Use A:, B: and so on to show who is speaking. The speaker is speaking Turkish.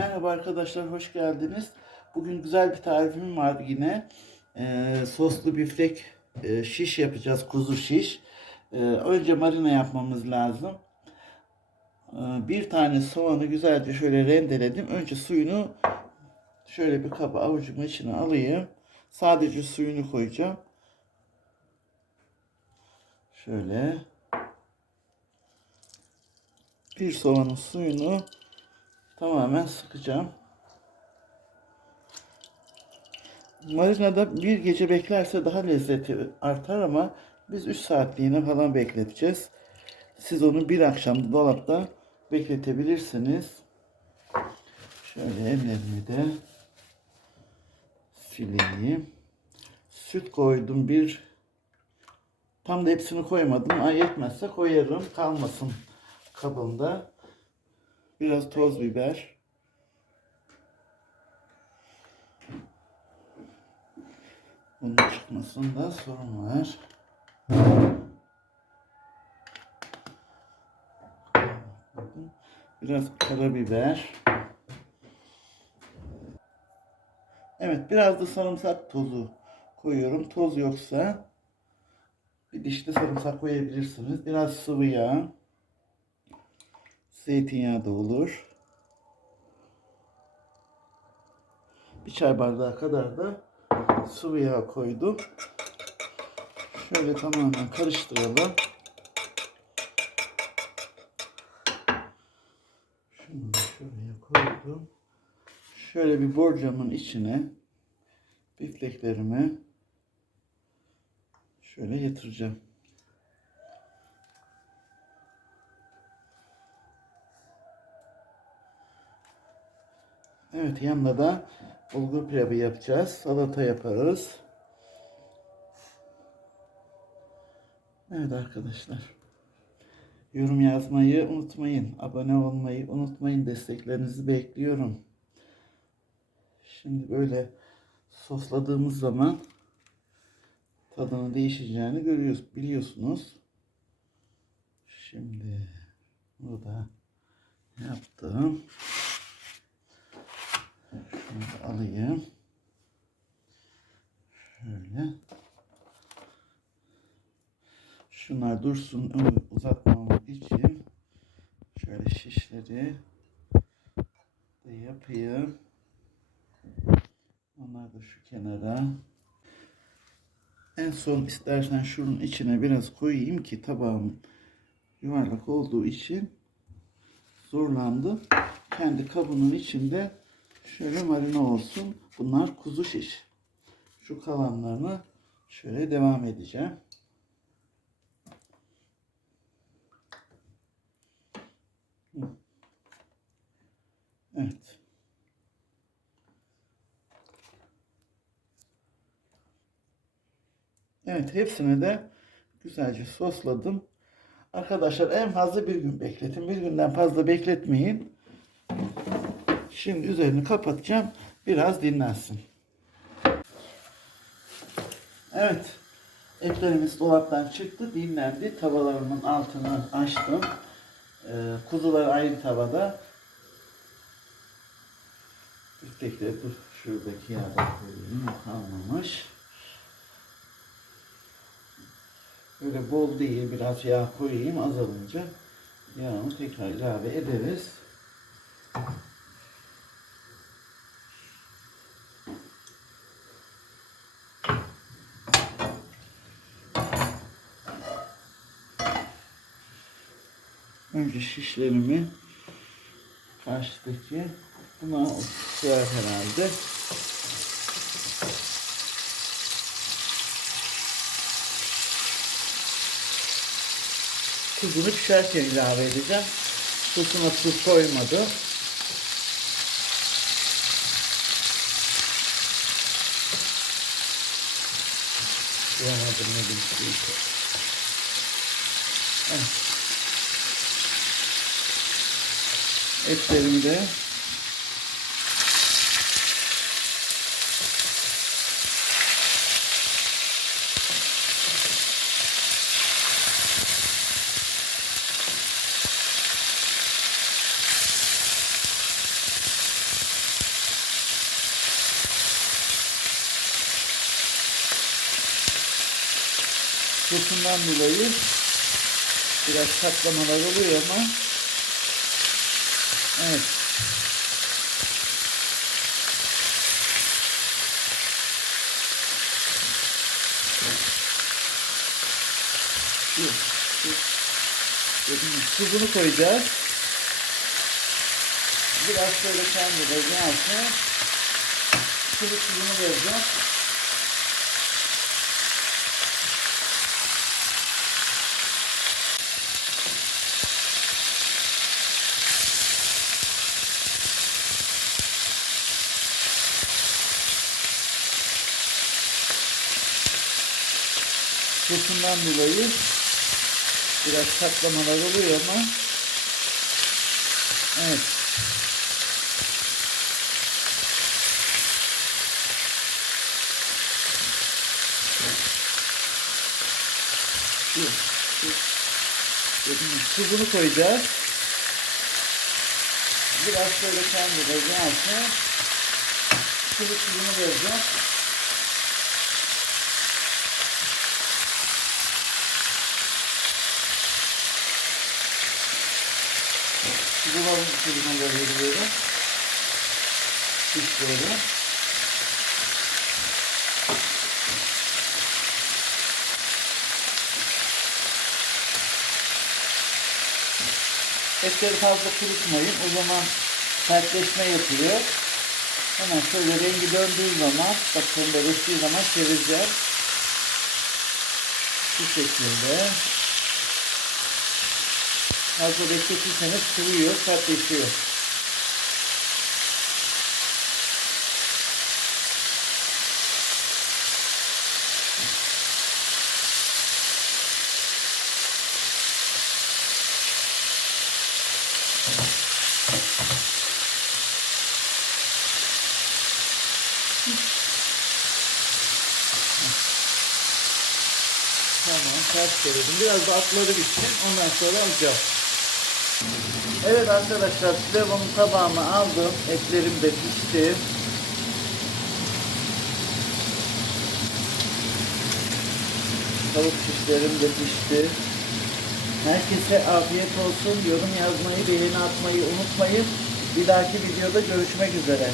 A: Merhaba arkadaşlar, hoş geldiniz. Bugün güzel bir tarifim var yine. Ee, soslu biftek e, şiş yapacağız, kuzu şiş. Ee, önce marina yapmamız lazım. Ee, bir tane soğanı güzelce şöyle rendeledim. Önce suyunu şöyle bir kaba avucumun içine alayım. Sadece suyunu koyacağım. Şöyle. Bir soğanın suyunu tamamen sıkacağım. Marinada bir gece beklerse daha lezzeti artar ama biz 3 saatliğine falan bekleteceğiz. Siz onu bir akşam dolapta bekletebilirsiniz. Şöyle ellerimi de sileyim. Süt koydum bir. Tam da hepsini koymadım. Ay yetmezse koyarım. Kalmasın kabında. Biraz toz biber. Bunun çıkmasında sorun var. Biraz karabiber. Evet, biraz da sarımsak tozu koyuyorum. Toz yoksa bir dişli sarımsak koyabilirsiniz. Biraz sıvı yağ. Zeytinyağı da olur. Bir çay bardağı kadar da sıvı yağ koydum. Şöyle tamamen karıştıralım. Şunu şuraya koydum. Şöyle bir borcamın içine bifteklerimi şöyle yatıracağım. Evet yanında da bulgur pilavı yapacağız. Salata yaparız. Evet arkadaşlar. Yorum yazmayı unutmayın. Abone olmayı unutmayın. Desteklerinizi bekliyorum. Şimdi böyle sosladığımız zaman tadının değişeceğini görüyoruz, biliyorsunuz. Şimdi bunu da yaptım. Şunu da alayım. Şöyle. Dursun ömür uzatmamak için şöyle şişleri yapayım. Onlar da şu kenara. En son istersen şunun içine biraz koyayım ki tabağım yuvarlak olduğu için zorlandım. Kendi kabının içinde şöyle marine olsun. Bunlar kuzu şiş. Şu kalanlarını şöyle devam edeceğim. Evet. Evet hepsini de güzelce sosladım. Arkadaşlar en fazla bir gün bekletin. Bir günden fazla bekletmeyin. Şimdi üzerini kapatacağım. Biraz dinlensin. Evet. Etlerimiz dolaptan çıktı. Dinlendi. Tavalarımın altını açtım. Ee, kuzular ayrı tavada. Biftekleri dur. Şuradaki yağda. O kalmamış. Böyle bol değil. Biraz yağ koyayım. Azalınca yağını tekrar ilave ederiz. Önce şişlerimi karşıdaki buna sığar herhalde. Tuzunu pişerken ilave edeceğim. Sosuna tuz koymadım. Bulamadım ne bileyim. Evet. etlerimi de dolayı biraz katlamalar oluyor ama evet. Şu, koyacağız. Biraz şöyle kendine gelsin şimdi tuzunu vereceğim sosundan dolayı biraz katlamalar oluyor ama. Evet. Şu, tuzunu koyacağız. Biraz şöyle kendine gelsin şimdi tuzunu vereceğim Bulanın tuzunu da veriyorum. Pişiyorum. Etleri fazla kurutmayın. O zaman sertleşme yapıyor. Hemen şöyle rengi döndüğü zaman, bakın böyle zaman çevireceğim. Bu şekilde. Fazla bekletirseniz kuruyor, sertleşiyor. Tamam, ters çevirdim. Biraz da atları bitsin. Ondan sonra alacağım. Evet arkadaşlar pilavımı tabağıma aldım. Etlerim de pişti. Tavuk şişlerim de pişti. Herkese afiyet olsun. Yorum yazmayı, beğeni atmayı unutmayın. Bir dahaki videoda görüşmek üzere.